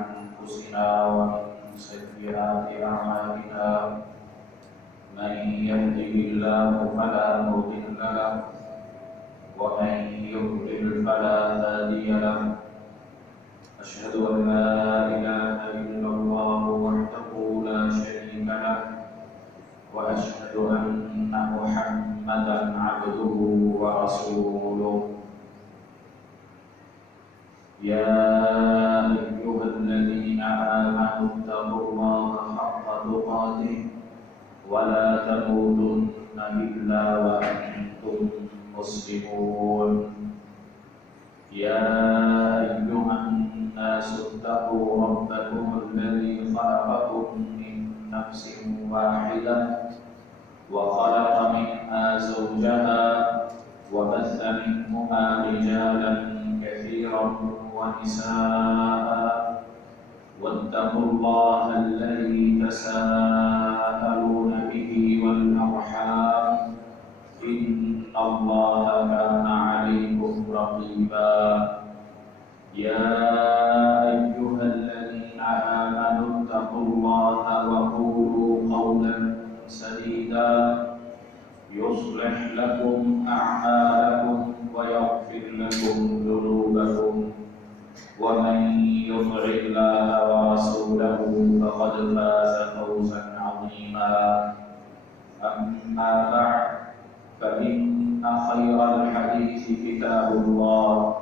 أنفسنا ومن سيئات أعمالنا من يهده الله فلا مضل له ومن يضلل فلا هادي له أشهد أن لا إله إلا الله وحده لا شريك له وأشهد أن محمدا عبده ورسوله يا أيها الذين آمنوا اتقوا الله حق تقاته ولا تموتن إلا وأنتم مسلمون يا أيها الناس اتقوا ربكم الذي خلقكم من نفس واحدة وخلق منها زوجها وبث منهما رجالا كثيرا ونساء واتقوا الله الذي تساءلون به والأرحام إن الله كان عليكم رقيبا يا أيها الذين آمنوا اتقوا الله وقولوا قولا سديدا يصلح لكم أعمالكم ويغفر لكم ذنوبكم ومن يطع الله ورسوله فقد فاز فوزا عظيما أما بعد فإن خير الحديث كتاب الله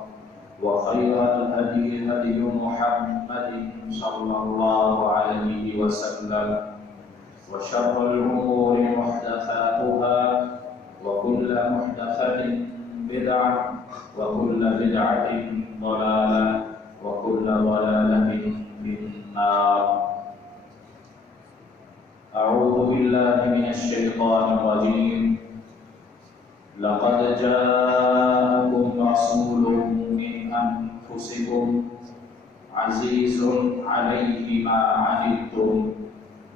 وخير الهدي هدي محمد صلى الله عليه وسلم وشر الأمور محدثاتها وكل محدثة بدعة وكل بدعة ضلالة وكل ضلالة في النار أعوذ بالله من الشيطان الرجيم لقد جاءكم رسول من أنفسكم عزيز عليه ما عنتم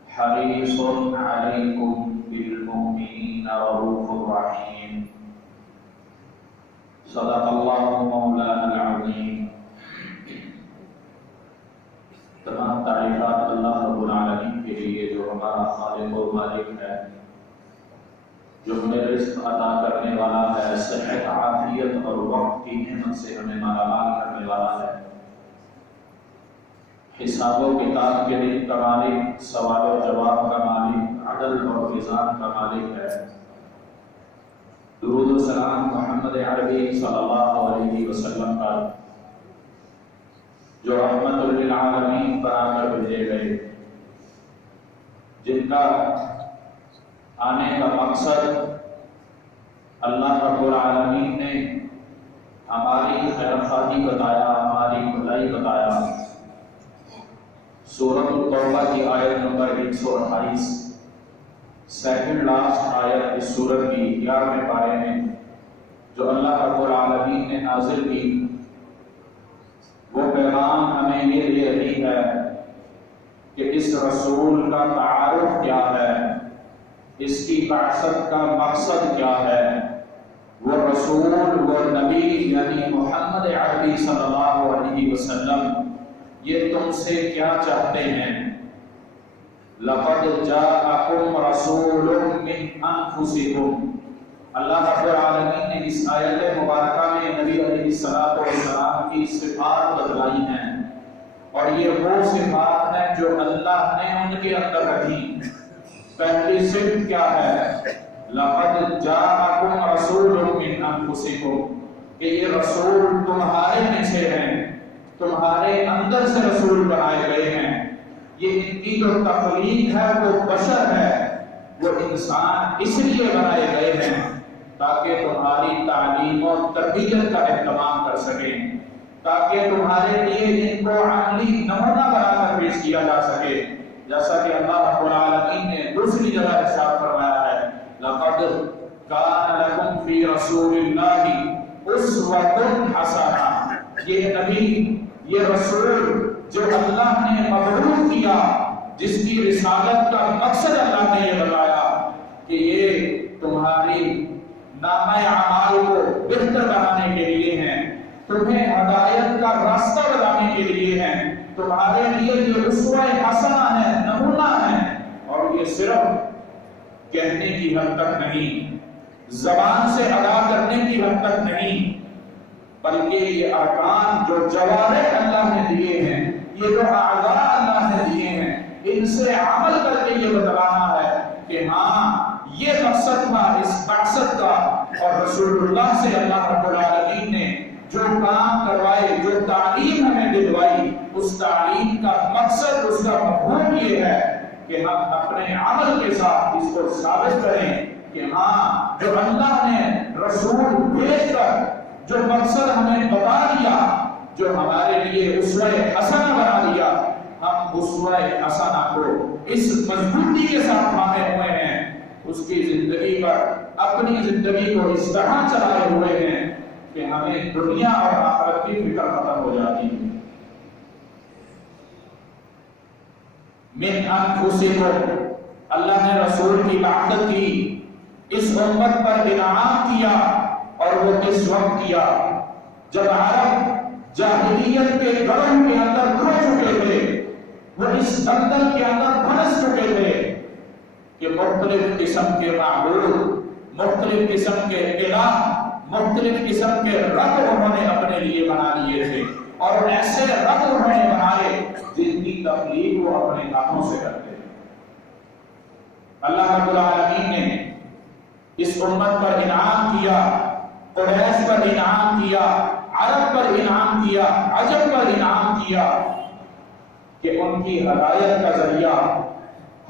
حريص عليكم بالمؤمنين رؤوف رحيم صدق الله مولانا العظيم تمام تعریفات اللہ رب العالمین کے لیے جو ہمارا خالق و مالک ہے، جو ہمیں رزق عطا کرنے والا ہے، صحت عافیت اور وقت کی نعمت سے ہمیں مالا مال کرنے والا ہے، حساب و کتاب کے دن کا مالک، سوال و جواب کا مالک، عدل اور میزان کا مالک ہے۔ درود و سلام محمد عربی صلی اللہ علیہ وسلم پر جو رحمت للعالمین بنا کر بھیجے گئے، جن کا آنے کا مقصد اللہ رب العالمین نے ہماری خیر خواہی بتایا، ہماری بھلائی بتایا۔ سورۃ التوبہ کی آیت نمبر 128، سیکنڈ لاسٹ آیت اس سورت کی 11ویں پارے میں جو اللہ رب العالمین نے نازل کی، وہ پیغام ہمیں یہ دے رہی ہے کہ اس رسول کا تعارف کیا ہے، اس کی بعثت کا مقصد کیا ہے۔ وہ رسول، وہ نبی یعنی محمد عربی صلی اللہ علیہ وسلم یہ تم سے کیا چاہتے ہیں؟ لقد جاءکم رسول من انفسکم، اللہ رب العالمین نے اس آیت مبارکہ میں نبی علیہ السلام کی صفات بتلائی ہیں، اور یہ وہ صفات ہیں جو اللہ نے ان کے اندر رکھی۔ پہلی صفت کیا ہے؟ لقد جاءکم رسول من انفسکم، کہ یہ رسول تمہارے میں سے ہیں، تمہارے اندر سے رسول بنائے گئے ہیں۔ یہ ان کی جو تخلیق ہے وہ بشر ہے، وہ انسان اس لیے بنائے گئے ہیں تاکہ تمہاری تعلیم و تربیت کا اہتمام کر سکیں، تاکہ تمہارے لیے ان کو عملی نمونہ بنا کر پیش کیا جا سکے، جیسا کہ اللہ رب العالمین نے دوسری جگہ ارشاد فرمایا ہے لقد کان لکم فی رسول اللہ اسوۃ حسنہ، یہ نبی، یہ رسول جو اللہ نے مبعوث کیا، جس کی رسالت کا مقصد اللہ نے یہ بتایا کہ یہ تمہاری نامہ اعمال کو بہتر بنانے کے لیے ہیں، تمہیں ہدایت کا راستہ بتانے کے لیے ہیں، تمہارے لیے یہ اسوہ حسنہ ہے، نمونہ ہے، اور یہ صرف کہنے کی حد تک نہیں، زبان سے ادا کرنے کی حد تک نہیں، بلکہ یہ ارکان جو جوارح اللہ نے دیے ہیں، یہ جو اعضاء اللہ نے دیے ہیں، ان سے عمل کر کے یہ بتلانا ہے کہ ہاں یہ مقصد تھا اس بعثت کا، اور رسول اللہ سے اللہ رب العالمین نے جو کام کروائے، جو تعلیم ہمیں دلوائی، اس تعلیم کا مقصد، اس کا مفہوم یہ ہے کہ ہم اپنے عمل کے ساتھ اس کو ثابت کریں کہ ہاں جو اللہ نے رسول بھیج کر جو مقصد ہمیں بتا دیا، جو ہمارے لیے اسوہ حسنہ بنا دیا، ہم اسوہ حسنہ کو اس مضبوطی کے ساتھ تھامے ہوئے ہیں، اس کی زندگی پر اپنی زندگی کو اس طرح چلائے ہوئے ہیں کہ ہمیں دنیا اور آخرت کی فکر ختم ہو جاتی ہے۔ من انفسکم، اللہ نے رسول کی بعثت کی، اس امت پر انعام کیا، اور وہ کس وقت کیا؟ جب عرب جاہلیت کے گڑھوں کے اندر کھو چکے تھے، وہ اس دلدل کے اندر پھنس چکے تھے کہ مختلف قسم کے معبود، مختلف قسم کے الہ، مختلف قسم کے رب انہوں نے اپنے لیے بنا لیے تھے، اور ایسے رب انہوں نے بنائے جن کی تخلیق وہ اپنے ہاتھوں سے کرتے ہیں۔ اللہ رب العالمین نے اس امت پر انعام کیا، قریش پر انعام کیا، عرب پر انعام کیا، عجم پر انعام کیا کہ ان کی ہدایت کا ذریعہ،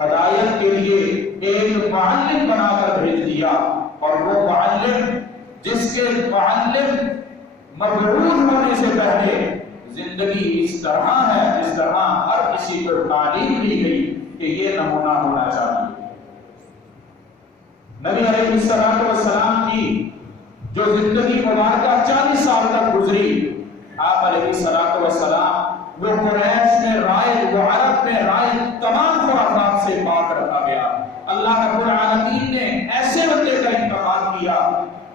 ہدایت کے لیے ایک معلم بنا کر بھیج دیا، اور وہ معلم جس کے معلم مبعوث ہونے سے پہلے زندگی اس طرح ہے جس طرح ہر کسی کو تعلیم دی گئی کہ یہ نمونہ ہونا چاہیے۔ نبی علیہ السلام کی جو زندگی مبارکہ 40 سال تک گزری، آپ علیہ السلام وہ قریش میں رائج، وہ عرب میں رائج تمام خرافات سے پاک رکھا گیا۔ اللہ رب العالمین نے ایسے بندے کا انتخاب کیا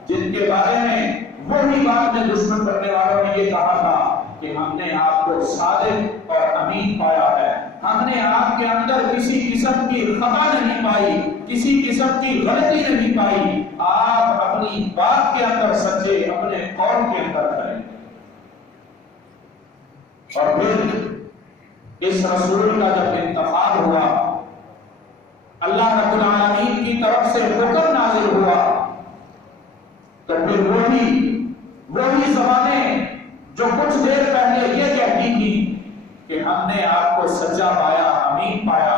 جن کے بارے میں وہی بات میں دشمن کرنے والوں نے یہ کہا تھا کہ ہم نے آپ کو صادق اور امین پایا ہے، ہم نے آپ کے اندر کسی قسم کی خطا نہیں پائی، کسی قسم کی غلطی نہیں پائی، آپ اپنی بات کے اندر سچے، اپنے قول کے اندر کریں۔ اور پھر اس رسول کا جب انتخاب ہوا، اللہ رب العالمین کی طرف سے حکم نازل ہوا، تو پھر وہی زبانیں جو کچھ دیر پہلے یہ کہتی تھی کہ ہم نے آپ کو سچا پایا، امین پایا،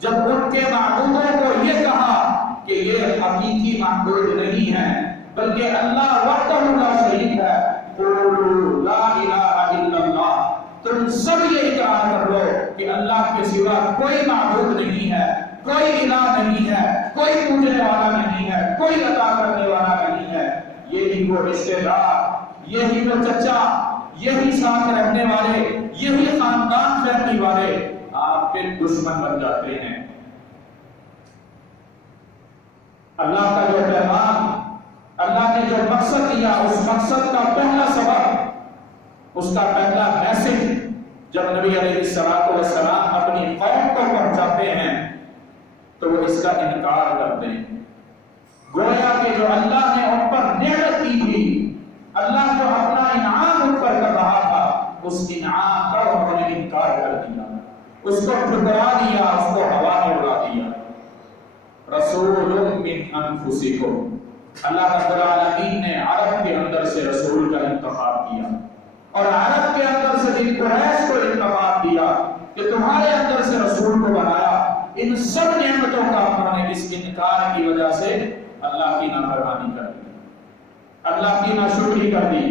جب ان کے معبودوں کو یہ کہا کہ یہ حقیقی معبود نہیں ہے بلکہ اللہ وحدہ لا شریک ہے، قولوا لا الہ الا اللہ، تم سب یہ اقرار کر لو کہ اللہ کے سوا کوئی معبود نہیں ہے، کوئی الہ نہیں ہے، کوئی پوجنے والا نہیں ہے، کوئی عطا کرنے والا نہیں ہے، یہی وہ رشتے دار، یہی وہ چچا، یہی ساتھ رہنے والے، یہی خاندان فیملی والے آپ کے دشمن بن جاتے ہیں۔ اللہ کا جو پیغام، اللہ نے جو مقصد دیا، اس مقصد کا پہلا سبب، اس کا پہلا میسج جب نبی علیہ السلام اپنی قوم کو پہنچاتے ہیں تو وہ اس کا انکار کرتے ہیں، گویا کہ جو اللہ نے ان پر نعمت کی تھی، اللہ جو اپنا انعام ان پر کر رہا تھا، اس انعام کا انہوں نے انکار کر دیا، اس کو ٹھکرا دیا، اس کو ہوا میں اڑا دیا۔ رسول من انفسکم، اللہ رب العالمین نے عرب کے اندر سے رسول کا انتخاب کیا، اور عرب کے اندر سے بھی قریش کو انتخاب دیا کہ تمہارے اندر سے رسول کو بنایا۔ ان سب نعمتوں کا انہوں نے اس انکار کی وجہ سے اللہ کی نافرمانی کر دی، اللہ کی ناشکری کر دی۔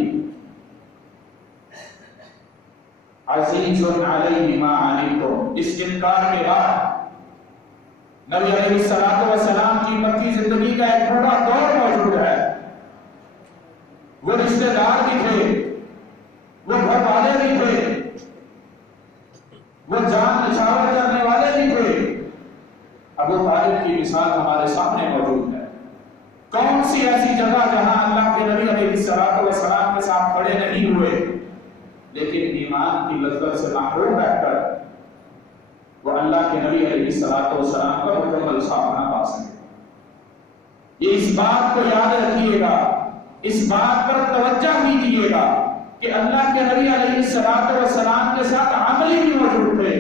عزیز علیہ ما عنتم، اس انکار کے بعد نبی علیہ السلام کی مکی زندگی کا ایک بڑا دور موجود ہے۔ وہ رشتہ دار بھی تھے، وہ گھر والے بھی تھے، وہ جان نچھاور کرنے والے بھی تھے۔ ابو طالب کی مثال ہمارے سامنے موجود ہے۔ کون سی ایسی جگہ جہاں اللہ کے نبی علیہ السلام کے ساتھ کھڑے نہیں ہوئے، لیکن ایمان کی لذت سے محروم رہ کر وہ اللہ کے نبی علیہ السلام کا مکمل سامنا پا سکے۔ یہ اس بات کو یاد رکھیے گا، اس بات پر توجہ کیجیے گا کہ اللہ کے نبی علیہ السلام کے ساتھ عملی بھی موجود تھے،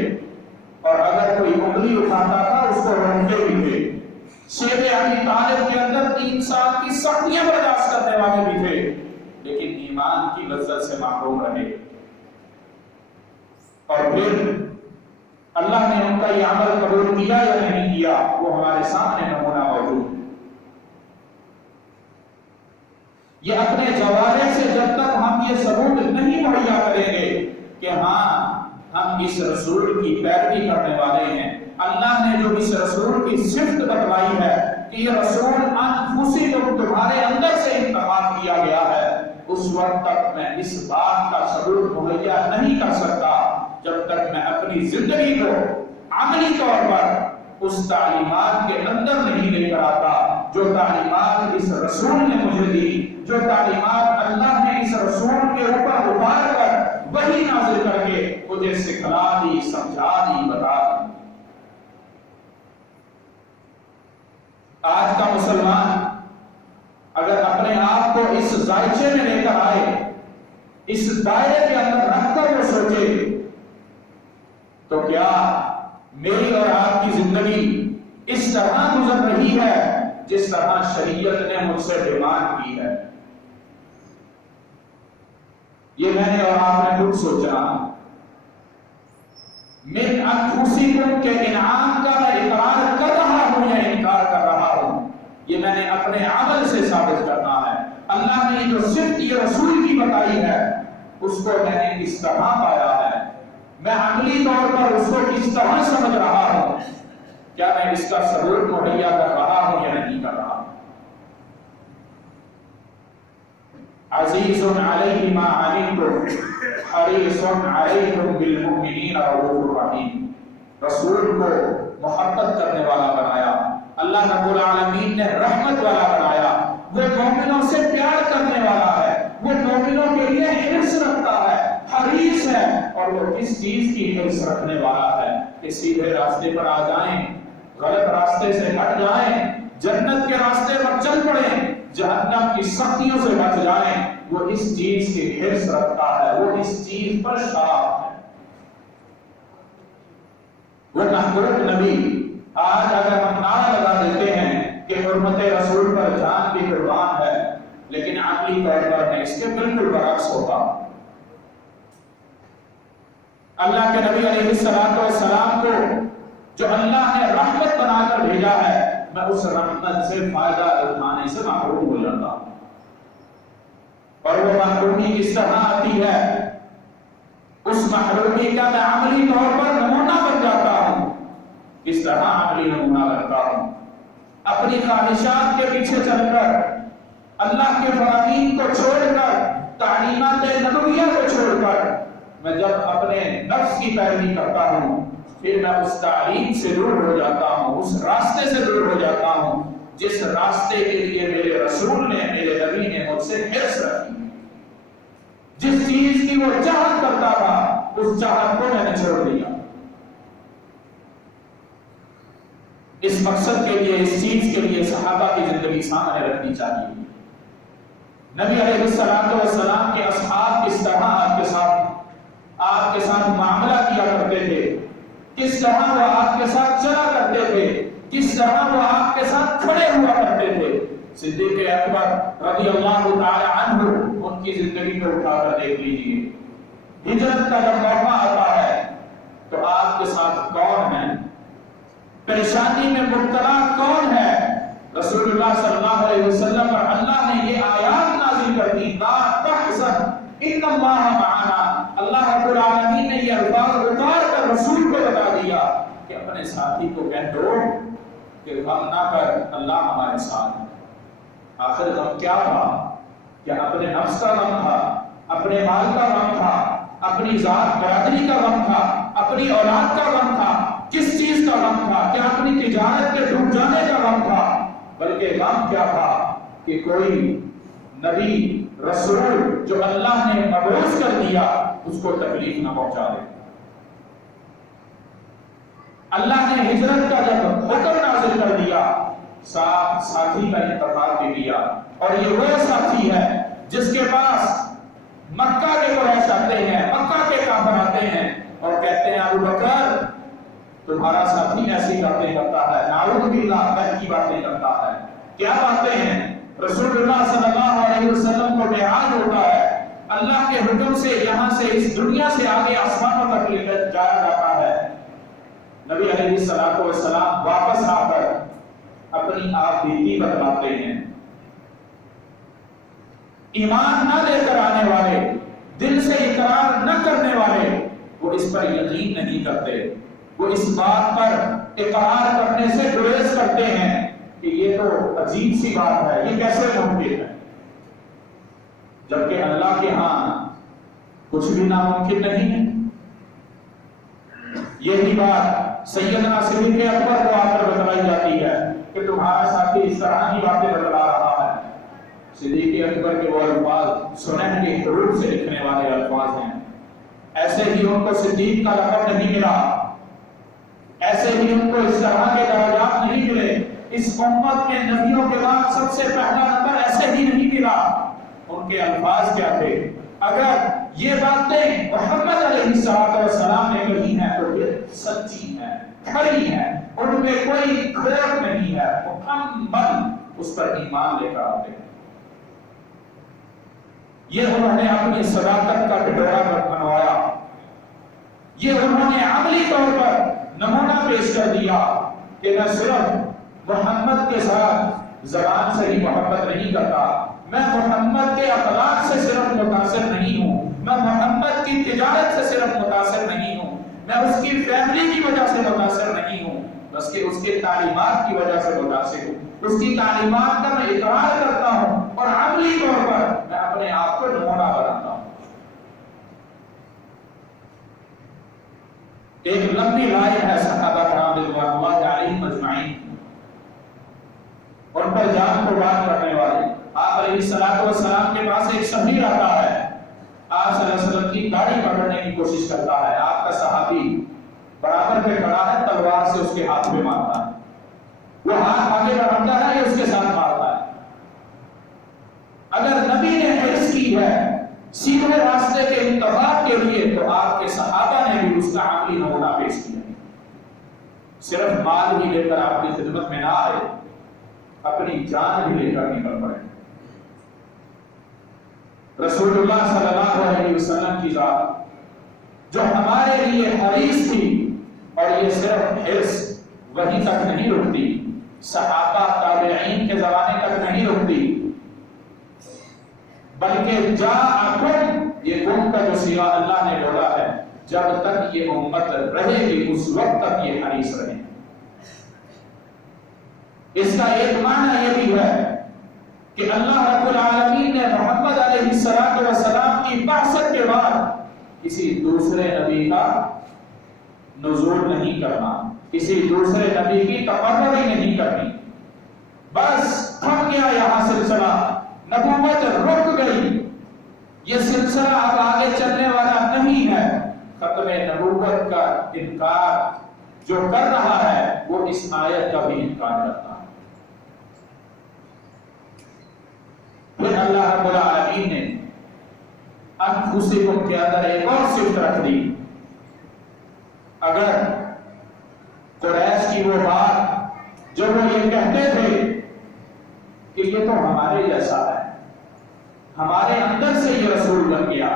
اور اگر کوئی انگلی اٹھاتا تھا اس کو روکتے بھی تھے۔ شیب ابی طالب کے اندر 3 سال کی سختیاں برداشت کرنے والے بھی تھے، لیکن ایمان کی لذت سے محروم رہے۔ اور پھر اللہ نے ان کا یہ عمل قبول کیا یا نہیں کیا، وہ ہمارے سامنے نمونہ موجود ہے۔ یہ اپنے جوارح سے جب تک ہم یہ ثبوت نہیں مہیا کریں گے کہ ہاں ہم اس رسول کی پیروی کرنے والے ہیں، اللہ نے جو اس رسول کی صفت بتلائی ہے کہ یہ رسول انفسکم تمہارے اندر سے انتخاب کیا گیا ہے، اس وقت تک میں اس بات کا ثبوت مہیا نہیں کر سکتا جب تک میں اپنی زندگی کو عملی طور پر اس تعلیمات کے اندر نہیں لے کر آتا جو تعلیمات اس رسول نے مجھے دی، جو تعلیمات اللہ نے اس رسول کے اوپر اتار کر وہی نازل کر کے مجھے سکھلا دی، سمجھا دی، بتا دی۔ آج کا مسلمان اگر اپنے آپ کو اس ذائچے میں لے کر آئے، اس دائرے کے اندر رکھ کر وہ سوچے تو کیا میری اور آپ کی زندگی اس طرح گزر رہی ہے جس طرح شریعت نے مجھ سے ڈیمانڈ کی ہے؟ یہ میں نے اور آپ نے خود سوچا۔ من انفسکم کے انعام کا میں اقرار کر رہا ہوں یا انکار کر رہا ہوں، یہ میں نے اپنے عمل سے ثابت کرنا ہے۔ اللہ نے جو صفت یہ رسول کی بتائی ہے اس کو میں نے کس طرح پایا ہے، میں عملی طور پر اس کو کس طرح سمجھ رہا ہوں، کیا میں اس کا ثبوت مہیا کر رہا ہوں یا نہیں کر رہا ہوں۔ عزیز علیہ ما عنتم حریص علیکم بالمؤمنین رؤوف رحیم، رسول کو محبت کرنے والا بنایا، اللہ رب العالمین نے رحمت والا بنایا، وہ مومنوں سے پیار کرنے والا ہے، وہ مومنوں کے لیے حرص رکھتا ہے، حریص ہے، اور وہ کس چیز کی حرص رکھنے والا ہے کہ سیدھے راستے پر آ جائیں، غلط راستے سے ہٹ جائیں، جنت کے راستے پر چل پڑیں، جہنم کی سختیوں سے بچ جائیں، وہ اس چیز کی حرص رکھتا ہے، وہ اس چیز پر شاق ہے۔ وہ محبوب نبی آج اگر ہم نعرہ لگا دیتے ہیں کہ حرمت رسول پر جان بھی قربان ہے، لیکن عملی طور پر نہیں، اس کے بالکل برعکس ہوتا۔ اللہ کے نبی علیہ السلام کو جو اللہ نے رحمت بنا کر بھیجا ہے، میں اس رحمت سے فائدہ اٹھانے سے محروم ہو جاتا ہوں۔ اور وہ محرومی کس طرح آتی ہے، اس محرومی کا میں عملی طور پر نمونہ بن جاتا ہوں۔ کس طرح عملی نمونہ بنتا ہوں؟ اپنی خواہشات کے پیچھے چل کر، اللہ کے فرامین کو چھوڑ کر، تعلیمات نبویہ کو چھوڑ کر، میں جب اپنے نفس کی پیروی کرتا ہوں، پھر میں اس تعلیم سے دور ہو جاتا ہوں، اس راستے سے دور ہو جاتا ہوں جس راستے کے لیے میرے رسول نے، میرے نبی نے مجھ سے حرص رکھی، جس چیز کی وہ چاہت کرتا تھا اس چاہت کو میں نے چھوڑ دیا۔ اس مقصد کے لیے، اس چیز کے لیے صحابہ کی زندگی سامنے رکھنی چاہیے۔ نبی علیہ السلام کے اصحاب کس طرح آپ کے ساتھ معاملہ کیا کرتے تھے، کس طرح وہ آپ کے ساتھ چلا کرتے تھے، کس طرح وہ آپ کے ساتھ کھڑے ہوا کرتے تھے۔ صدیق اکبر رضی اللہ تعالی عنہ، ان کی زندگی کو اٹھا کر دیکھ لیجیے۔ ہجرت کا جب موقع آتا ہے تو آپ کے ساتھ کون ہے، پریشانی میں مبتلا کون ہے؟ رسول اللہ صلی اللہ علیہ وسلم پر اللہ نے یہ آیات نازل کر دی، لا تحزن ان اللہ معنا۔ اللہ رب العالمین نے یہ الفاظ اتار کر رسول کو بتا دیا کہ اپنے ساتھی کو کہہ دو کہ غم نہ کر، اللہ ہمارے ساتھ ہے۔ آخر غم کیا تھا؟ کیا اپنے نفس کا غم تھا، اپنے مال کا غم تھا، اپنی ذات برادری کا غم تھا، اپنی اولاد کا غم تھا؟ کس چیز کا غم تھا؟ کیا اپنی تجارت کے ڈوب جانے کا غم تھا؟ بلکہ غم کیا تھا کہ کوئی نبی رسول جو اللہ نے مبعوث کر دیا، اس کو تکلیف نہ پہنچا دے۔ اللہ نے ہجرت کا جب حکم نازل کر دیا، ساتھ ساتھی کا انتخاب بھی کیا، اور یہ وہ ساتھی ہے جس کے پاس مکہ کے قریش آتے ہیں، مکہ کے کافر آتے ہیں اور کہتے ہیں ابو بکر تمہارا ساتھی ایسی باتیں کرتا ہے، نعوذ باللہ بد کی باتیں کرتا ہے۔ کیا باتیں ہیں؟ رسول اللہ صلی اللہ علیہ وسلم کو معراج ہوتا ہے، اللہ کے حکم سے یہاں سے اس دنیا سے آگے آسمانوں تک لے کر جایا جاتا ہے۔ نبی علیہ الصلوۃ والسلام واپس آ کر اپنی آپ بیتی بتلاتے ہیں۔ ایمان نہ لے کر آنے والے، دل سے اقرار نہ کرنے والے، وہ اس پر یقین نہیں کرتے، وہ اس بات پر اقرار کرنے سے گریز کرتے ہیں کہ یہ تو عجیب سی بات ہے، یہ کیسے ممکن ہے، جبکہ اللہ کے ہاں کچھ بھی ناممکن نہیں ہے۔ یہی بات سیدنا صدیق اکبر کو آ کر بتلائی جاتی ہے کہ تمہارا ساتھی اس طرح کی باتیں بتلا رہا ہے۔ صدیق اکبر کے وہ الفاظ سنہرے حروف سے لکھنے والے الفاظ ہیں۔ ایسے ہی ان کو صدیق کا لقب نہیں ملا، ایسے ہی ان کو اس طرح کے درجات نہیں ملے، اس امت کے نبیوں کے بعد سب سے پہلا نمبر ایسے ہی نہیں ملا۔ ان کے الفاظ کیا تھے؟ اگر یہ باتیں محمد علیہ السلام نے کہی ہیں تو یہ سچی ہیں، کھری ہیں، ان میں کوئی کھوٹ نہیں ہے، مکمل اس پر ایمان لے کر آتے ہیں۔ یہ انہوں نے اپنی صداقت کا ڈھیرا بنوایا، یہ انہوں نے عملی طور پر نمونہ پیش کر دیا کہ نہ صرف محمد کے ساتھ زبان سے ہی محبت نہیں کرتا، میں محمد کے اخلاق سے صرف متاثر نہیں ہوں، میں محمد کی تجارت سے صرف متاثر نہیں ہوں، میں اس کی فیملی کی وجہ سے متاثر نہیں ہوں، بلکہ اس کے تعلیمات کی وجہ سے متاثر ہوں، اس کی تعلیمات کا میں اقرار کرتا ہوں اور عملی طور پر میں اپنے آپ کو نمونہ بناتا ہوں۔ ایک لمبی لائن ہے صحابہ کرام رضوان اللہ علیہم اجمعین، ان پر جان قربان کرنے والے۔ آپ علیہ الصلوۃ والسلام کے پاس ایک سفیر آتا ہے، آپ صلی اللہ علیہ وسلم کی داڑھی پکڑنے کی کوشش کرتا ہے، آپ کا صحابی برابر پہ کھڑا ہے، تلوار سے اس کے ہاتھ پہ مارتا ہے، وہ ہاتھ آگے بڑھاتا ہے یا اس کے ساتھ مارتا ہے۔ اگر نبی نے حرص کی ہے سیدھے راستے کے انتخاب کے لیے تو آپ کے صحابہ نے بھی اس کا عملی نمونہ پیش کیا۔ صرف مال ہی لے کر آپ کی خدمت میں نہ آئے، اپنی جان بھی لے کر نکل پڑے۔ رسول اللہ صلی اللہ علیہ وسلم کی ذات جو ہمارے لیے حریص تھی، اور یہ صرف حرص وہیں تک نہیں رکتی، صحابہ تابعین کے زمانے تک نہیں رکتی، بلکہ جاءکم، یہ کم کا جو صیغہ اللہ نے بولا ہے، جب تک یہ امت رہے گی اس وقت تک یہ حریص رہے۔ اس کا ایک معنی یہ بھی ہے کہ اللہ رب العالمین نے محمد علیہ السلام کی بعثت کے بعد کسی دوسرے نبی کا نزول نہیں کرنا، کسی دوسرے نبی کی تقرری نہیں کرنی، بس تھم گیا یہاں سلسلہ، نبوت رک گئی، یہ سلسلہ اب آگے چلنے والا نہیں ہے۔ ختم نبوت کا انکار جو کر رہا ہے وہ اس آیت کا بھی انکار کرتا ہے۔ پھر اللہ رب العالمین نے انفسکم کے اندر ایک اور صفت رکھ دی۔ اگر قریش کی وہ بات جو وہ یہ کہتے تھے کہ یہ تو ہمارے جیسا ہے، ہمارے اندر سے یہ رسول بن گیا،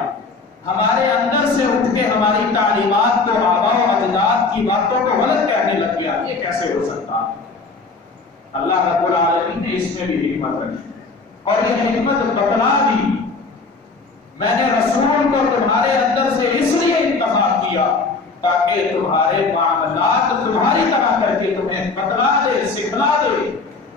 ہمارے اندر سے اٹھ کے ہماری تعلیمات کو، آباء و اجداد کی باتوں کو غلط کہنے لگ گیا، یہ کیسے ہو سکتا؟ اللہ رب العالمین نے اس میں بھی حکمت رکھی اور یہ حکمت بتلا دی۔ میں نے رسول کو تمہارے اندر سے اس لیے انتخاب کیا تاکہ تمہارے معاملات تمہاری طرح کر کے تمہیں بتلا دے، سکھلا دے،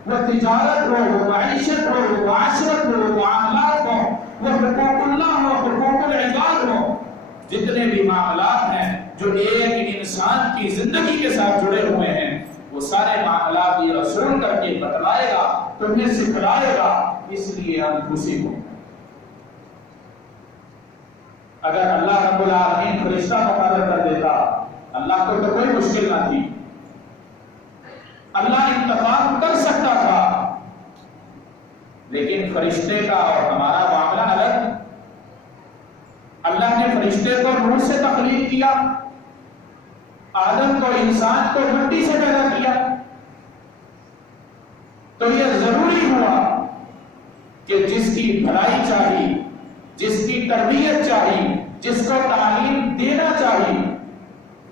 وہ تجارت ہو، وہ معیشت ہو، وہ معاشرت ہو، وہ معاملات ہو، وہ حقوق اللہ ہو، حقوق العباد ہو، جتنے بھی معاملات ہیں جو ایک انسان کی زندگی کے ساتھ جڑے ہوئے ہیں، وہ سارے معاملات یہ رسول کر کے بتلائے گا، تمہیں سکھلائے گا۔ اس لیے انفسکم، اگر اللہ رب العالمین فرشتہ مقرر کر دیتا، اللہ کو تو کوئی مشکل نہ تھی، اللہ انتخاب کر سکتا تھا، لیکن فرشتے کا اور ہمارا معاملہ الگ۔ اللہ نے فرشتے کو نور سے تخلیق کیا، آدم کو انسان کو مٹی سے پیدا کیا، تو یہ ضروری ہوا کہ جس کی بھلائی چاہیے، جس کی تربیت چاہیے، جس کو تعلیم دینا چاہیے،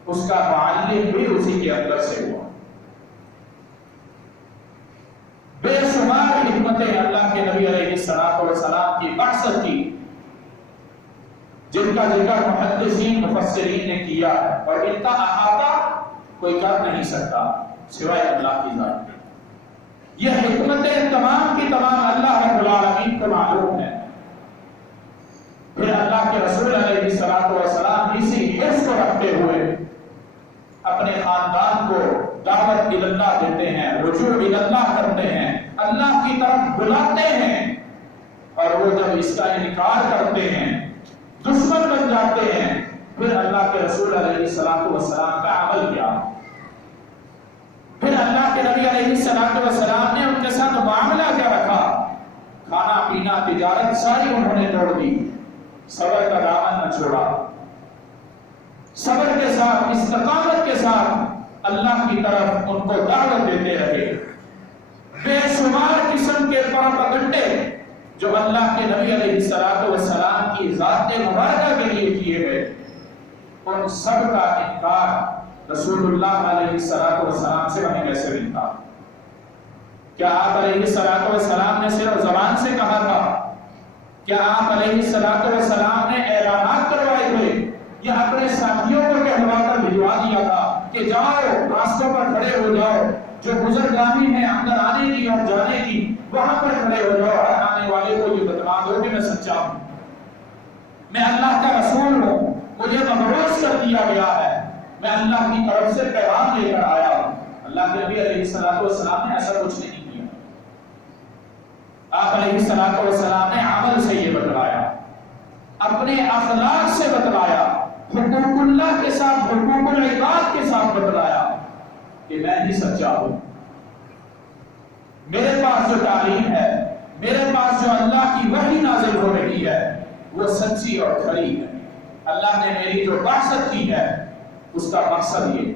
اس کا معلم بھی اسی کے اندر سے ہوا۔ بے شمار حکمتیں اللہ کے نبی علیہ السلام کی بعثت کی، جن کا ذکر محدثین مفسرین نے کیا، اور ان کا احاطہ کوئی کر نہیں سکتا سوائے اللہ کی ذات۔ یہ حکمتیں تمام کی تمام اللہ رب العالمین کو معلوم ہے۔ پھر اللہ کے رسول علیہ السلام اسی حرص کو رکھتے ہوئے اپنے خاندان کو دعوت اللہ دیتے ہیں، رجوع اللہ کرتے ہیں، اللہ کی طرف بلاتے ہیں، اور وہ جب اس کا انکار کرتے ہیں، دشمن بن جاتے ہیں، پھر اللہ کے رسول علیہ السلام کا عمل کیا؟ پھر اللہ کے نبی علیہ السلام نے ان کے ساتھ معاملہ کیا رکھا؟ کھانا پینا تجارت ساری انہوں نے توڑ دی، صبر کا دامن نہ چھوڑا، صبر کے ساتھ استقامت کے ساتھ اللہ کی طرف ان کو دعوت دیتے رہے۔ بے شمار قسم کے پروپیگنڈے جو اللہ کے نبی علیہ السلام کی ذات مبارکہ کے لیے کیے گئے، ان سب کا انکار رسول اللہ علیہ السلام سے ہمیں کیسے ملتا؟ کیا آپ علیہ السلام نے صرف زبان سے کہا تھا؟ کیا آپ علیہ السلام نے اعلانات کروائے تھے، یا اپنے ساتھیوں کو کہلوا کر بھجوا دیا تھا کہ جاؤ راستوں پر کھڑے ہو جاؤ، جو گزرگامی ہے اندر آنے کی اور جانے کی، وہاں پر کھڑے ہو جاؤ، ہر آنے والے کو یہ بتلا دو کہ میں سچا ہوں، میں اللہ کا رسول ہوں، مجھے مبعوث کر دیا گیا ہے، میں اللہ کی طرف سے پیغام لے کر آیا ہوں۔ اللہ کے نبی علیہ السلام نے ایسا کچھ نہیں کیا۔ آپ علیہ السلام نے عمل سے یہ بتلایا، اپنے اخلاق سے بتلایا، حقوق اللہ کے ساتھ، حقوق العباد کے ساتھ بتلایا کہ میں ہی سچا ہوں، میرے پاس جو تعلیم ہے، میرے پاس جو اللہ کی وحی نازل ہو رہی ہے، وہ سچی اور کھری ہے۔ اللہ نے میری جو بعثت کی ہے اس کا مقصد یہ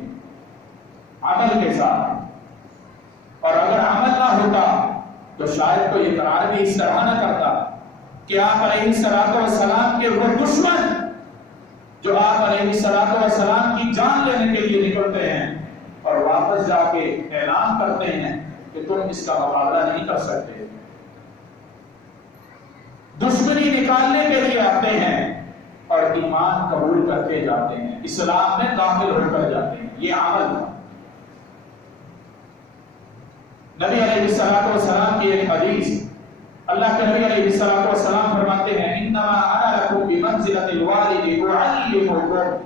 عمل کے ساتھ، اور اگر عمل نہ ہوتا تو شاید کوئی اقرار بھی اس طرح نہ کرتا کہ آپ علیہ السلام کے وہ دشمن جو آپ علیہ السلام کی جان لینے کے لیے نکلتے ہیں اور واپس جا کے اعلان کرتے ہیں کہ تم اس کا مقابلہ نہیں کر سکتے، دشمنی نکالنے کے لیے آتے ہیں اور ایمان قبول کرتے جاتے ہیں، اسلام میں داخل ہو کر جاتے ہیں۔ یہ عمل تھا۔ نبی علیہ السلام کی ایک حدیث، اللہ کے نبی علیہ السلام فرماتے ہیں انما انا لکم بمنزلۃ الوالد اعلمکم،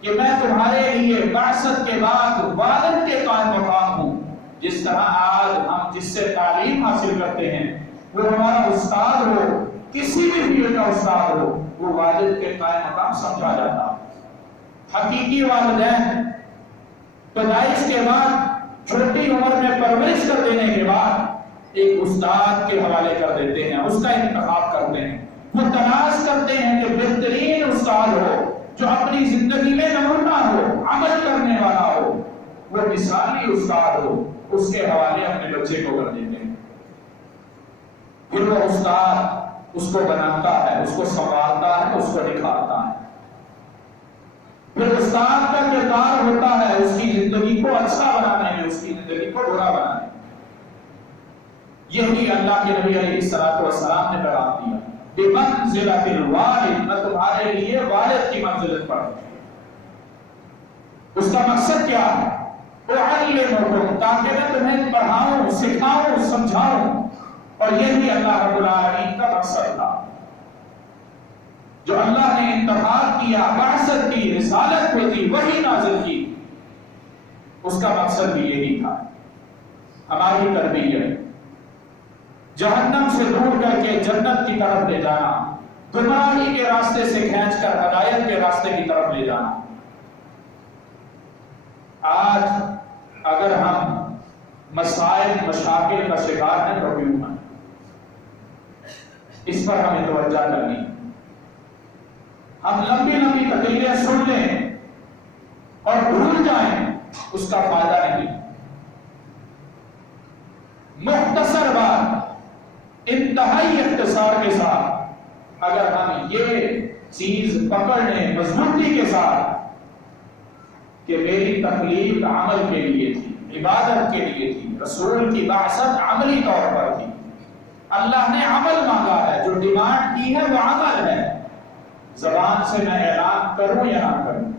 کہ میں تمہارے لیے بعثت کے بعد والد کے قائم مقام ہوں۔ جس طرح آج ہم جس سے تعلیم حاصل کرتے ہیں وہ ہمارا استاد ہو، کسی بھی فیلڈ کا استاد ہو، وہ والد کے قائم مقام سمجھا جاتا۔ حقیقی والدین پیدائش کے بعد، چھوٹی عمر میں پرورش کر دینے کے بعد ایک استاد کے حوالے کر دیتے ہیں، اس کا انتخاب کرتے ہیں، وہ تلاش کرتے ہیں کہ بہترین استاد ہو، جو اپنی زندگی میں نمونہ ہو، عمل کرنے والا ہو، وہ مثالی استاد ہو، اس کے حوالے اپنے بچے کو کر دیتے ہیں۔ پھر وہ استاد اس کو بناتا ہے، اس کو سنبھالتا ہے، اس کو نکھارتا ہے۔ پھر استاد کا کردار ہوتا ہے اس کی زندگی کو اچھا بنانے میں، اس کی زندگی کو برا بنانے میں۔ یہی اللہ کے نبی علیہ السلام نے پیغام دیا، بمنزلۃ الوالد، میں تمہارے لیے والد کی منزلت پر ہوں۔ اس کا مقصد کیا ہے؟ اعلمکم، تاکہ میں تمہیں پڑھاؤں، سکھاؤں، سمجھاؤں، اور یہی اللہ رب العالمین کا مقصد تھا۔ جو اللہ نے انتخاب کیا، بعثت کی، رسالت کو دی، وحی نازل کی، اس کا مقصد بھی یہی تھا، ہماری تربیت، جہنم سے دور کر کے جنت کی طرف لے جانا، گمراہی کے راستے سے کھینچ کر ہدایت کے راستے کی طرف لے جانا۔ آج اگر ہم مسائل مشاکل کا شکار ہیں تو کیوں ہیں؟ اس پر ہمیں توجہ کرنی۔ ہم لمبی لمبی تقریریں سن لیں اور بھول جائیں، اس کا فائدہ نہیں۔ مختصر بات، انتہائی اختصار کے ساتھ اگر ہم یہ چیز پکڑ لیں مضبوطی کے ساتھ کہ میری تخلیق عمل کے لیے تھی، عبادت کے لیے تھی، رسول کی بعثت عملی طور پر تھی، اللہ نے عمل مانگا ہے، جو ڈیمانڈ کی ہے وہ عمل ہے۔ زبان سے میں اعلان کروں یا نہ کروں،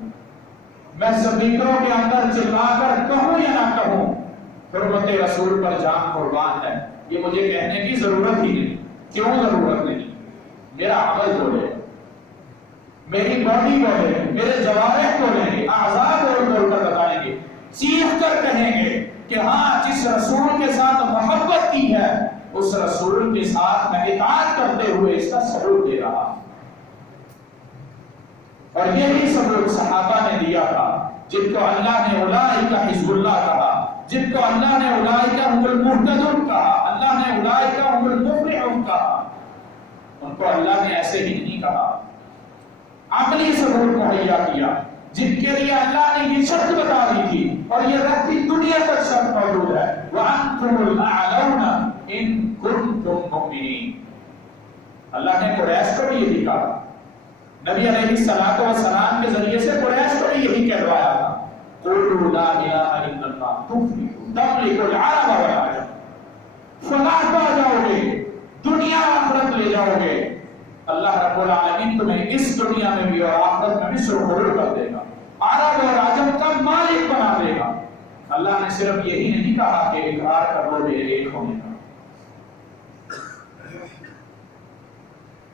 میں سپیکروں کے اندر چلا کر کہوں یا نہ کہوں، حرمت رسول پر جان قربان ہے، یہ مجھے کہنے کی ضرورت ہی نہیں۔ کیوں ضرورت نہیں؟ میرا عمل بولے، میری باڈی بولے، میرے جوارح بولیں گے، اعضاء بول کر بتائیں گے، چیخ کر کہیں گے کہ ہاں جس رسول کے ساتھ محبت کی ہے اس رسول کے ساتھ میں اطاعت کرتے ہوئے اس کا ثبوت دے رہا۔ اور یہی ثبوت صحابہ نے دیا تھا، جن کو اللہ نے اولئک حزب اللہ کہا، جن کو اللہ نے اولئک هم المهتدون کہا، اللہ نے اولئک هم المفلحون کہا۔ ان کو اللہ نے ایسے ہی نہیں کہا، عملی ثبوت مہیا کیا، جن کے لیے اللہ نے یہ شرط بتا دی تھی اور یہ رہتی دنیا تک شرط موجود ہے، وَأَنْتُمُ الْأَعْلَوْنَ إِن كُنتُم مُؤْمِنِينَ۔ اللہ نے قریش کو بھی یہی کہا، نبی علیہ الصلوۃ والسلام کے ذریعے سے قریش کو بھی یہی کہلوایا تھا، قُولُوا لَا إِلَٰهَ إِلَّا اللَّهُ تُفْلِحُوا تَمْلِكُ الْعَرَبَ وَالْعَجَمَ، فلاح پا جاؤ گے، دنیا آخرت لے جاؤ گے، اللہ رب العالمین تمہیں اس دنیا میں بھی اور آخرت میں بھی سرخرو کر دے گا، عرب اور عجم کا مالک بنا دے گا۔ اللہ نے صرف یہی نہیں کہا کہ اقرار کر لو میرے ایک ہونے کا،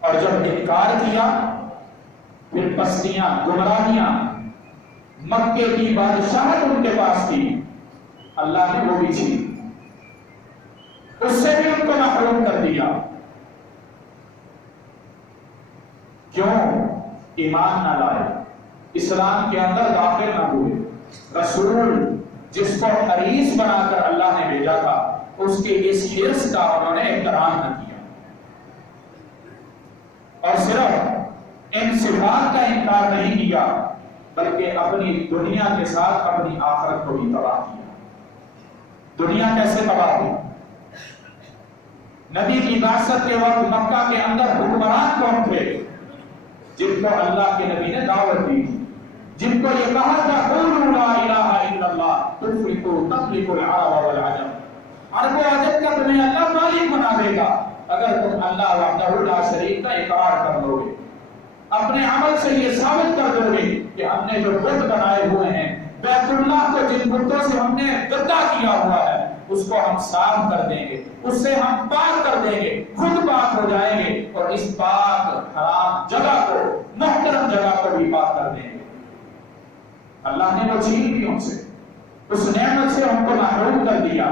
اور جب انکار کیا پھر پستیاں، گمراہیاں، مکے کی بادشاہت ان کے پاس تھی، اللہ نے وہ بھی چھین، اس سے بھی ان کو محروم کر دیا۔ کیوں؟ ایمان نہ لائے، اسلام کے اندر داخل نہ ہوئے، رسول جس کو حریص بنا کر اللہ نے بھیجا تھا اس کے اس حرص کا انہوں نے احترام نہ کیا، اور صرف ان صفات کا انکار نہیں کیا بلکہ اپنی دنیا کے ساتھ اپنی آخرت کو بھی تباہ کیا۔ دنیا کیسے تباہ ہوئی؟ نبی کی بعثت کے وقت مکہ کے اندر حکمران کون تھے؟ جن کو اللہ کے نبی نے دعوت دی تھی، جن کو یہ کہا تھا قولوا لا الہ الا اللہ تفلحوا تملکوا العرب والعجم، عرب و عجم کا تمہیں اللہ مالک بنا دے گا اگر تم اللہ وحدہ لا شریک کا اقرار کر لو گے، اپنے عمل سے یہ ثابت کر دو گے کہ ہم نے جو بت بنائے ہوئے ہیں، بیت اللہ کو جن بتوں سے ہم نے گدا کیا ہوا ہے اس کو ہم صاف کر دیں گے، اس سے ہم پاک کر دیں گے، خود پاک ہو جائیں گے اور اس پاک حرام جگہ کو، محترم جگہ کو بھی پاک کر دیں گے۔ اللہ نے وہ چھین لی ان سے، اس نعمت سے ان کو محروم کر دیا،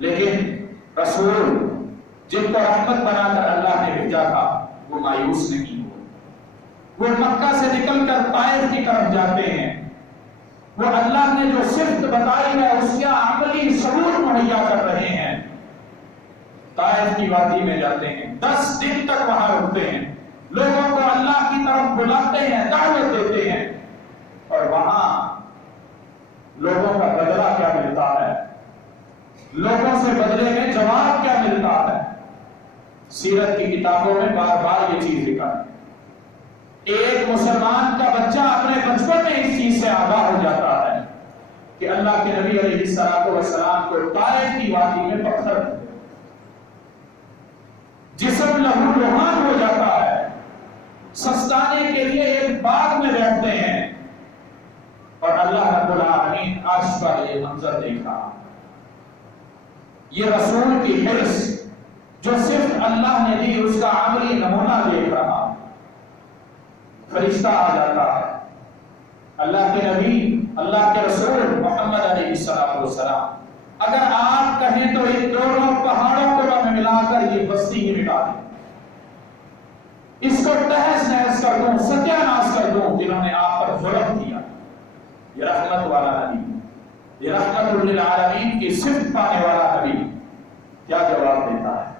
لیکن رسول جن کو رحمت بنا کر اللہ نے بھیجا تھا وہ مایوس نہیں ہوئے، وہ مکہ سے نکل کر طائف کی طرف جاتے ہیں، وہ اللہ نے جو صفت بتائی ہے اس کا عملی ثبوت مہیا کر رہے ہیں، طائف کی وادی میں جاتے ہیں، 10 دن تک وہاں رکتے ہیں، لوگوں کو اللہ کی طرف بلاتے ہیں، دعوت دیتے ہیں، اور وہاں لوگوں کا بدلہ کیا ملتا ہے، لوگوں سے بدلے میں جواب کیا ملتا ہے۔ سیرت کی کتابوں میں بار بار یہ چیز لکھا ہے، ایک مسلمان کا بچہ اپنے بچپن میں اس چیز سے آگاہ ہو جاتا ہے کہ اللہ کے نبی علیہ الصلوۃ والسلام کو طائف کی وادی میں پتھر جسم لہو لہان ہو جاتا ہے، سستانے کے لیے ایک باغ میں بیٹھتے ہیں اور اللہ رب العالمین عرش پر یہ منظر دیکھا، یہ رسول کی حرص جو صرف اللہ نے دی اس کا عملی نمونہ دیکھ رہا، فرشتہ آ جاتا ہے، اللہ کے نبی، اللہ کے رسول محمد علیہ السلام اگر آپ کہیں تو ان دونوں پہاڑوں کو میں ملا کر یہ بستی ہی مٹا دیں، اس کو تہس نہس کر دوں، ستیہ ناش کر دوں جنہوں نے آپ پر ظلم کیا۔ یہ رحمت والا نبی، یہ رحمت للعالمین کی صفت پانے والا نبی کیا جواب دیتا ہے؟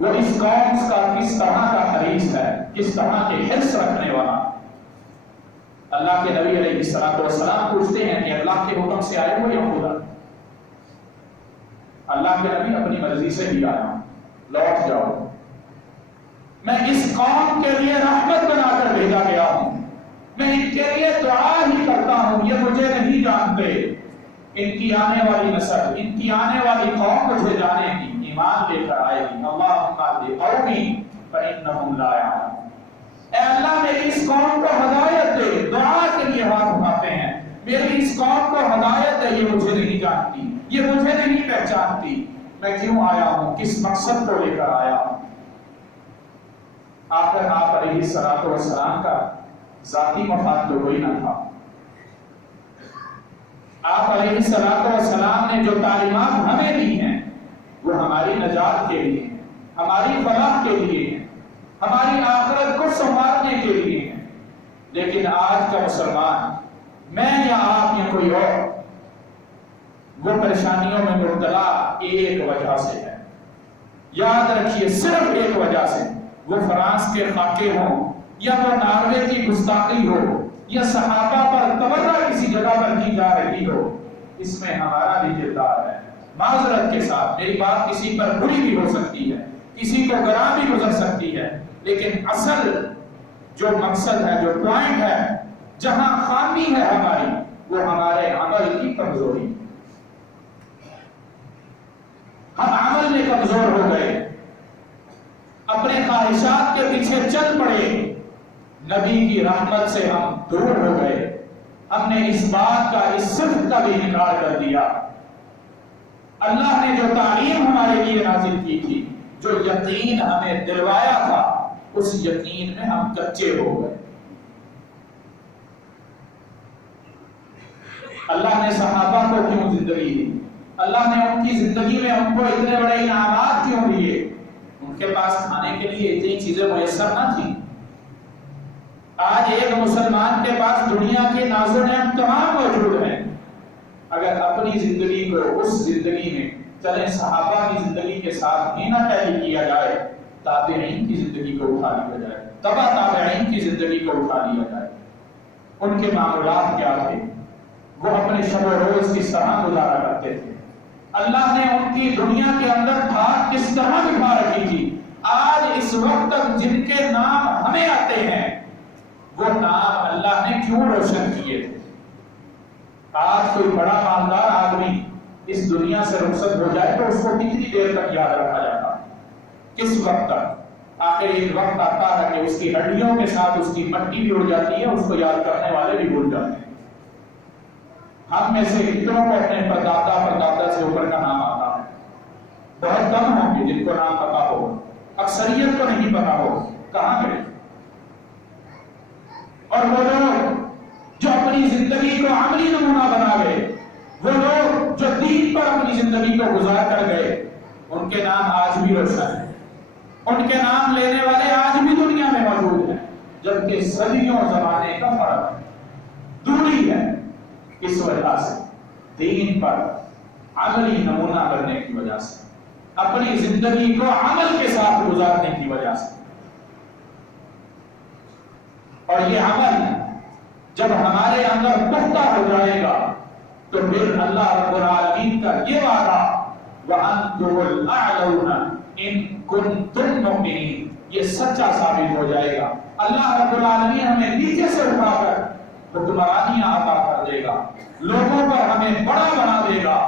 وہ اس قوم کا کس طرح کا حریص ہے، کس طرح کے حرص رکھنے والا۔ اللہ کے نبی علیہ الصلوۃ والسلام پوچھتے ہیں کہ اللہ کے حکم سے آئے ہو یا خدا؟ اللہ کے نبی اپنی مرضی سے ہی آیا ہوں، لوٹ جاؤ، میں اس قوم کے لیے رحمت بنا کر بھیجا گیا ہوں، میں ان کے لیے دعا ہی کرتا ہوں، یہ مجھے نہیں جانتے، ان کی آنے والی نسل، ان کی آنے والی قوم مجھے جانے گی، ایمان لے کر آئے گی۔ اللہم اہد قومی فانہم لا یعلمون۔ اے اللہ میری اس قوم کو ہدایت دے، دعا کے لیے ہاتھ اٹھاتے ہیں، میری اس قوم کو ہدایت دے، یہ مجھے نہیں جانتی، یہ مجھے نہیں پہچانتی، میں کیوں آیا ہوں، کس مقصد کو لے کر آیا ہوں۔ آخر آپ علیہ الصلوۃ والسلام کا ذاتی مفاد تو کوئی نہ تھا۔ آپ علیہ الصلوۃ والسلام نے جو تعلیمات ہمیں دی ہیں وہ ہماری نجات کے لیے، ہماری فلاح کے لیے، ہماری آخرت کو سنوارنے کے لیے ہیں۔ لیکن آج کا مسلمان، میں یا آپ یا کوئی اور، وہ پریشانیوں میں مبتلا ایک وجہ سے ہے۔ یاد رکھیے، صرف ایک وجہ سے، وہ فرانس کے خاکے ہوں، یا وہ ناروے کی گستاخی ہو، یا صحابہ پر تبرہ کسی جگہ پر کی جا رہی ہو، اس میں ہمارا بھی کردار ہے۔ معذرت کے ساتھ، میری بات کسی پر بری بھی ہو سکتی ہے، کسی کو گراں بھی گزر سکتی ہے، لیکن اصل جو مقصد ہے، جو پوائنٹ ہے، جہاں خامی ہے ہماری، وہ ہمارے عمل کی کمزوری۔ ہم عمل میں کمزور ہو گئے، اپنے خواہشات کے پیچھے چل پڑے، نبی کی رحمت سے ہم دور ہو گئے، ہم نے اس بات کا، اس صفت کا بھی انکار کر دیا۔ اللہ نے جو تعلیم ہمارے لیے نازل کی تھی، جو یقین ہمیں دلوایا تھا، اس یقین میں ہم کچے ہو گئے۔ اللہ نے صحابہ کو کیوں زندگی دی؟ اللہ نے ان کی زندگی میں ان کو اتنے بڑے انعامات کیوں دیے؟ ان کے پاس کھانے کے لیے اتنی چیزیں میسر نہ تھیں۔ آج ایک مسلمان کے پاس دنیا کے ناز و نعمت تمام موجود ہیں، اگر اپنی زندگی کو اس زندگی میں چلے صحابہ کی زندگی کے ساتھ ہی نہ ٹیلی کیا جائے، تابعین کی زندگی کو اٹھا لیا جائے، تبع تابعین کی زندگی کو اٹھا لیا جائے، ان کے معاملات کیا تھے، وہ اپنے شب و روز کس طرح گزارا کرتے تھے، اللہ نے ان کی دنیا کے اندر دھات کس طرح بٹھا رکھی تھی۔ آج اس وقت تک جن کے نام ہمیں آتے ہیں، وہ نام اللہ نے کیوں روشن کیے تھے؟ آج کوئی بڑا مالدار آدمی اس دنیا سے رخصت ہو جائے تو اس کو کتنی دیر تک یاد رکھا جاتا ہے؟ کس وقت تک؟ آخر ایک وقت آتا ہے کہ اس کی ہڈیوں کے ساتھ اس کی مٹی بھی اڑ جاتی ہے، اس کو یاد کرنے والے بھی بھول جاتے ہیں۔ ہم میں سے کتنوں کو اپنے پردادا سے اوپر کا نام آتا ہے؟ بہت کم ہوں گے جن کو نام پتا ہو، اکثریت کو نہیں پتا ہو، کہاں گئے؟ اور وہ لوگ جو اپنی زندگی کو عملی نمونہ بنا گئے، وہ لوگ جو دین پر اپنی زندگی کو گزار کر گئے، ان کے نام آج بھی روشن ہیں، ان کے نام لینے والے آج بھی دنیا میں موجود ہیں، جبکہ صدیوں زمانے کا فرق ہے، دوری ہے۔ اس وجہ سے دین پر عملی نمونہ کرنے کی وجہ سے، اپنی زندگی کو عمل کے ساتھ گزارنے کی وجہ سے، اور یہ عمل جب ہمارے اندر پختہ ہو جائے گا تو پھر اللہ رب العالمین کا یہ وعدہ وَأَنْتُمُ الْأَعْلَوْنَ إِن كُنتُم مُؤْمِنِينَ یہ سچا ثابت ہو جائے گا۔ اللہ رب العالمین ہمیں نیچے سے اٹھا کر حکمرانیاں عطا کر دے گا، لوگوں پر ہمیں بڑا بنا دے گا،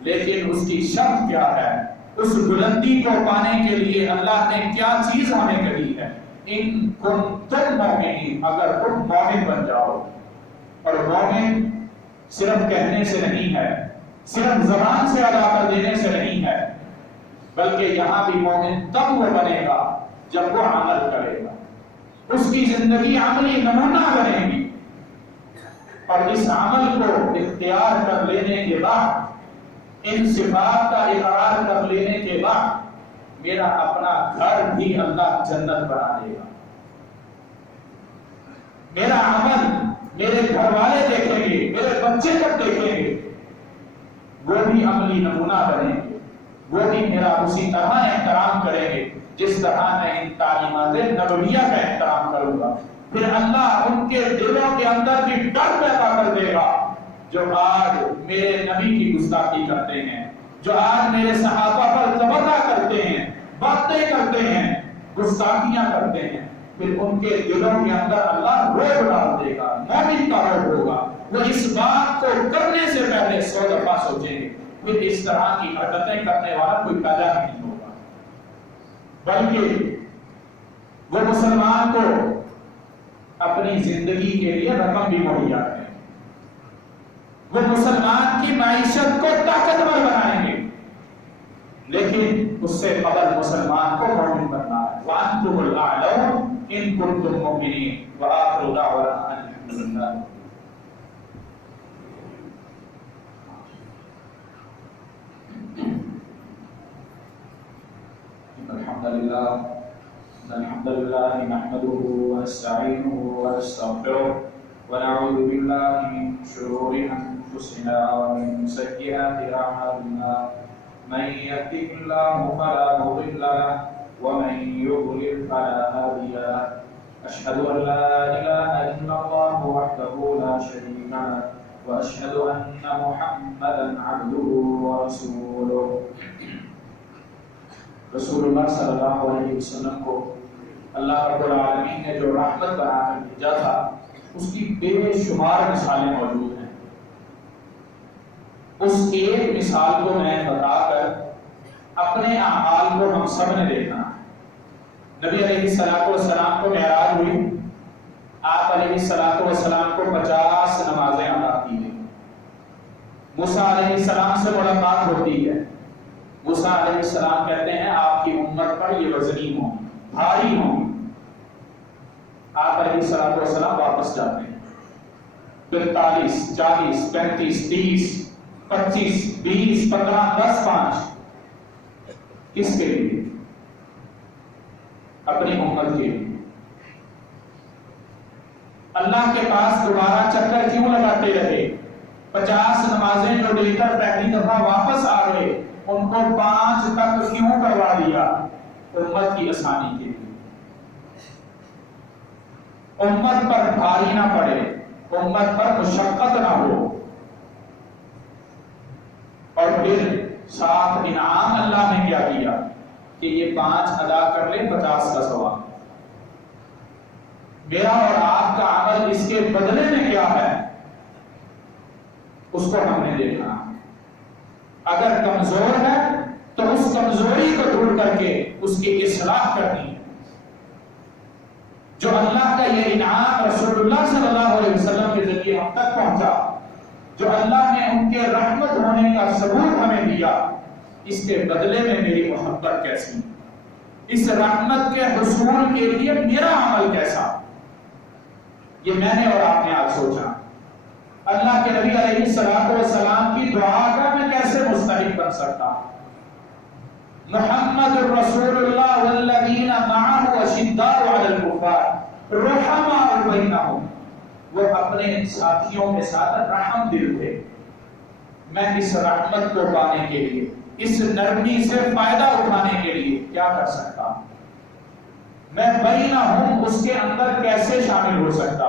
لیکن اس کی شرط کیا ہے؟ اس بلندی کو پانے کے لیے اللہ نے کیا چیز ہمیں کہی ہے؟ ان کنتم مومنین، اگر تم مومن بن جاؤ۔ اور مومن صرف کہنے سے نہیں ہے، صرف زبان سے ادا کر دینے سے نہیں ہے، بلکہ یہاں بھی مومن تب وہ بنے گا جب وہ عمل کرے گا، اس کی زندگی عملی نمونہ بنے گی۔ اور اس عمل کو اختیار کر لینے کے بعد، ان صفات کا اقرار کر لینے کے بعد، میرا اپنا گھر بھی اللہ جنت بنا دے گا۔ میرا عمل میرے گھر والے دیکھیں گے، میرے بچے تک دیکھیں گے، وہ بھی عملی نمونہ بنیں گے، وہ بھی میرا اسی طرح احترام کریں گے جس طرح میں ان تعلیمات نبویہ کا احترام کروں گا۔ پھر اللہ ان کے دلوں کے اندر بھی ڈر پیدا کر دے گا، جو آج میرے نبی کی گستاخی کرتے ہیں، جو آج میرے صحابہ پر تبرہ کرتے ہیں، باتیں کرتے ہیں، گستاخیاں کرتے ہیں، پھر ان کے دلوں کے اندر اللہ روب ڈال دے گا، مومن کا روب ہوگا۔ وہ اس بات کو کرنے سے پہلے 100 دفعہ سوچیں گے، پھر اس طرح کی حرکتیں کرنے والا کوئی پیدا نہیں ہوگا، بلکہ وہ مسلمان کو اپنی زندگی کے لیے رقم بھی مہیا کریں، وہ مسلمان کی معیشت کو طاقتور بنائیں گے، لیکن اس سے قبل مسلمان کو مومن بننا ہے۔ وَأَنْتُمُ الْأَعْلَوْنَ إِن كُنتُم مُؤْمِنِينَ وَآخِرُ دَعْوَانَا أَنِ الْحَمْدُ لِلَّهِ۔ الحمد لله نحمده ونستعينه ونستغفره ونعوذ بالله من شرور أنفسنا ومن سيئات أعمالنا، من يهده الله فلا مضل له ومن يضلل فلا هادي له، أشهد أن لا إله إلا الله وحده لا شريك له وأشهد أن محمدا عبده ورسوله۔ رسول اللہ صلی اللہ علیہ وسلم کو اللہ رب العالمین نے جو رحمت بنا کر بھیجا تھا، اس کی بے شمار مثالیں موجود ہیں۔ اس ایک مثال کو میں بتا کر اپنے اعمال کو ہم سب نے دیکھنا ہے۔ نبی علیہ السلام کو معراج ہوئی، آپ علیہ السلام کو 50 نمازیں ادا کی گئی، موسیٰ علیہ السلام سے ملاقات ہوتی ہے، موسیٰ علیہ السلام کہتے ہیں آپ کی امت پر یہ وزنی ہوں، بھاری ہوں، آپ علیہ السلام واپس جاتے ہیں۔ 45 40 35 30 25 20 15 10 5 کس کے لیے؟ اپنی امت کے لیے۔ اللہ کے پاس دوبارہ چکر کیوں لگاتے رہے؟ 50 نمازیں جو لے کر پہلی دفعہ واپس آ گئے، ان کو 5 تک کیوں کروا دیا؟ امت کی آسانی کے لیے، امت پر بھاری نہ پڑے، امت پر مشقت نہ ہو، اور پھر ساتھ انعام اللہ نے کیا کیا کہ یہ 5 ادا کر لیں 50 کا ثواب۔ میرا اور آپ کا عمل اس کے بدلے میں کیا ہے، اس کو ہم نے دیکھنا۔ اگر کمزور ہے تو اس کمزوری کو دور کر کے اس کی اصلاح کرنی ہے۔ جو اللہ کا یہ انعام رسول اللہ صلی اللہ علیہ وسلم کے ذریعے ہم تک پہنچا، جو اللہ نے ان کے رحمت ہونے کا ثبوت ہمیں دیا، اس کے بدلے میں میری محبت کیسی، اس رحمت کے حصول کے لیے میرا عمل کیسا، یہ میں نے اور آپ نے آج سوچا۔ اللہ کے نبی علیہ السلام کی دعا کا میں کیسے مستحق بن سکتا؟ محمد رسول اللہ والذین معه اشداء علی الکفار رحماء بینہم، وہ اپنے ساتھیوں کے ساتھ رحم دل تھے۔ میں اس رحمت کو پانے کے لیے، اس نرمی سے فائدہ اٹھانے کے لیے کیا کر سکتا؟ میں بینہم اس کے اندر کیسے شامل ہو سکتا؟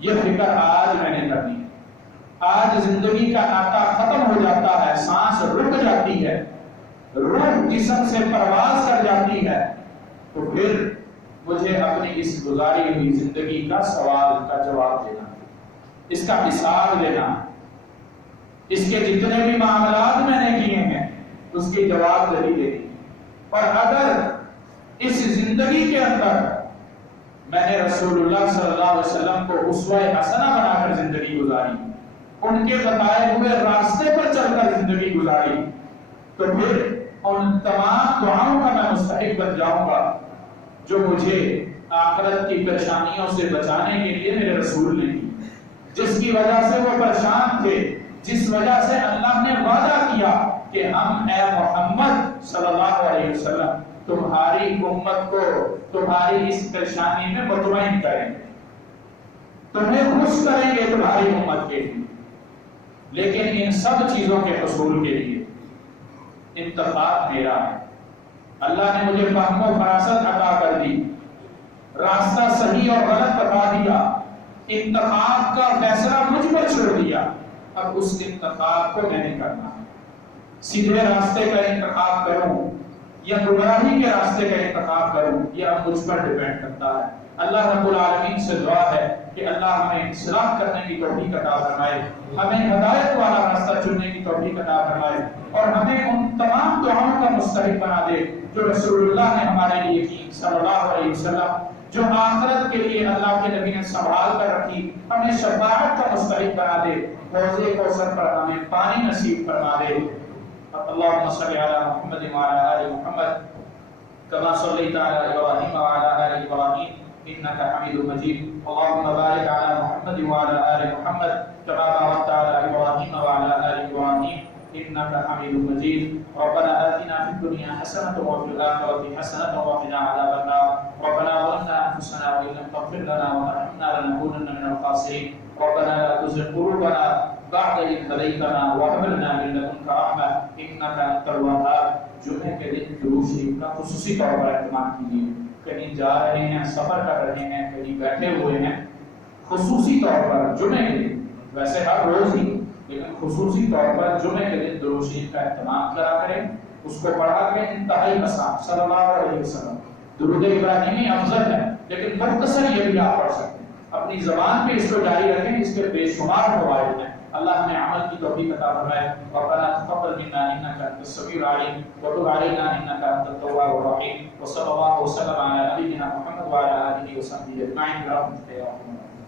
یہ فکر آج میں نے کرنی ہے۔ آج زندگی کا ناطہ ختم ہو جاتا ہے، سانس رک جاتی ہے، روح جسم سے پرواز کر جاتی ہے، تو پھر مجھے اپنی اس گزاری ہوئی زندگی کا سوال کا جواب دینا، اس کا حساب لینا، اس کے جتنے بھی معاملات میں نے کیے ہیں اس کی جواب دہی دینی۔ اور اگر اس زندگی کے اندر میں نے رسول اللہ صلی اللہ علیہ وسلم کو اسوہ حسنہ بنا کر زندگی گزاری، ان کے بتائے ہوئے راستے پر چل کر زندگی گزاری، تو پھر ان تمام دعاؤں کا میں مستحق بن جاؤں گا جو مجھے آخرت کی پریشانیوں سے بچانے کے لیے میرے رسول نے کی۔ جس کی وجہ سے وہ پریشان تھے، جس وجہ سے اللہ نے وعدہ کیا کہ ہم اے محمد صلی اللہ علیہ وسلم تمہاری امت کو تمہاری اس پریشانی میں مطمئن کریں گے، تمہیں خوش کریں گے تمہاری امت کے لیے۔ لیکن ان سب چیزوں کے حصول کے لیے انتخاب میرا ہے۔ اللہ نے مجھے فہم و فراست عطا کر دی، راستہ صحیح اور غلط بتا دیا، انتخاب کا فیصلہ مجھ پر چھوڑ دیا۔ اب اس انتخاب کو میں نے کرنا ہے، سیدھے راستے کا انتخاب کروں یا گمراہی کے راستے کا انتخاب کروں، یہ اب مجھ پر ڈیپینڈ کرتا ہے۔ اللہ رب العالمین سے دعا ہے کہ اللہ ہمیں اصلاح کرنے کی توفیق عطا فرمائے، ہمیں ہدایت والا راستہ چننے کی توفیق عطا فرمائے، اور ہمیں ان تمام دعاؤں کا مستحق بنا دے جو رسول اللہ نے ہمارے لیے کی صلی اللہ علیہ وسلم، جو آخرت کے لیے اللہ کے نبی نے سنبھال کر رکھی، ہمیں شفاعت کا مستحق بنا دے، حوض کوثر پر ہمیں پانی نصیب فرما دے۔ اللهم صل على محمد وعلى آل محمد كما صليت على إبراهيم وعلى آل إبراهيم إنك حميد مجيد، اللهم بارك على محمد وعلى آل محمد كما باركت على إبراهيم وعلى آل إبراهيم إنك حميد مجيد، ربنا آتنا في الدنيا حسنة وفي الآخرة حسنة وقنا عذاب النار، ربنا ظلمنا أنفسنا وإن لم تغفر لنا وترحمنا لنكونن من الخاسرين، ربنا لا تزغ قلوبنا بعد إذ هديتنا وهب لنا من لدنك رحمة إنك أنت الوهاب۔ جمعے کے دن درود شریف کا خصوصی طور پر اہتمام کیجیے، کہیں جا رہے ہیں، سفر کر رہے ہیں، کہیں بیٹھے ہوئے ہیں، خصوصی طور پر جمعے کے دن، ویسے ہر روز ہی لیکن خصوصی طور پر جمعے کے دن درود شریف کا اہتمام کرا کریں، اس کو پڑھا کریں۔ انتہائی آسان، صلی اللہ علیہ وسلم درود ابراہیمی افضل ہے، لیکن مختصر یہ بھی آپ پڑھ سکتے ہیں، اپنی زبان پہ اس کو جاری رکھیں، اس کے بے شمار فوائد ہیں۔ اللہ ہمیں عمل کی توفیق عطا فرمائے۔ ربنا تقبل منا انك انت السميع العليم وتب علينا انك انت التواب الرحيم، وصلى الله وسلم على نبينا محمد وعلى اله وصحبه اجمعين برحمتك يا ارحم الراحمين۔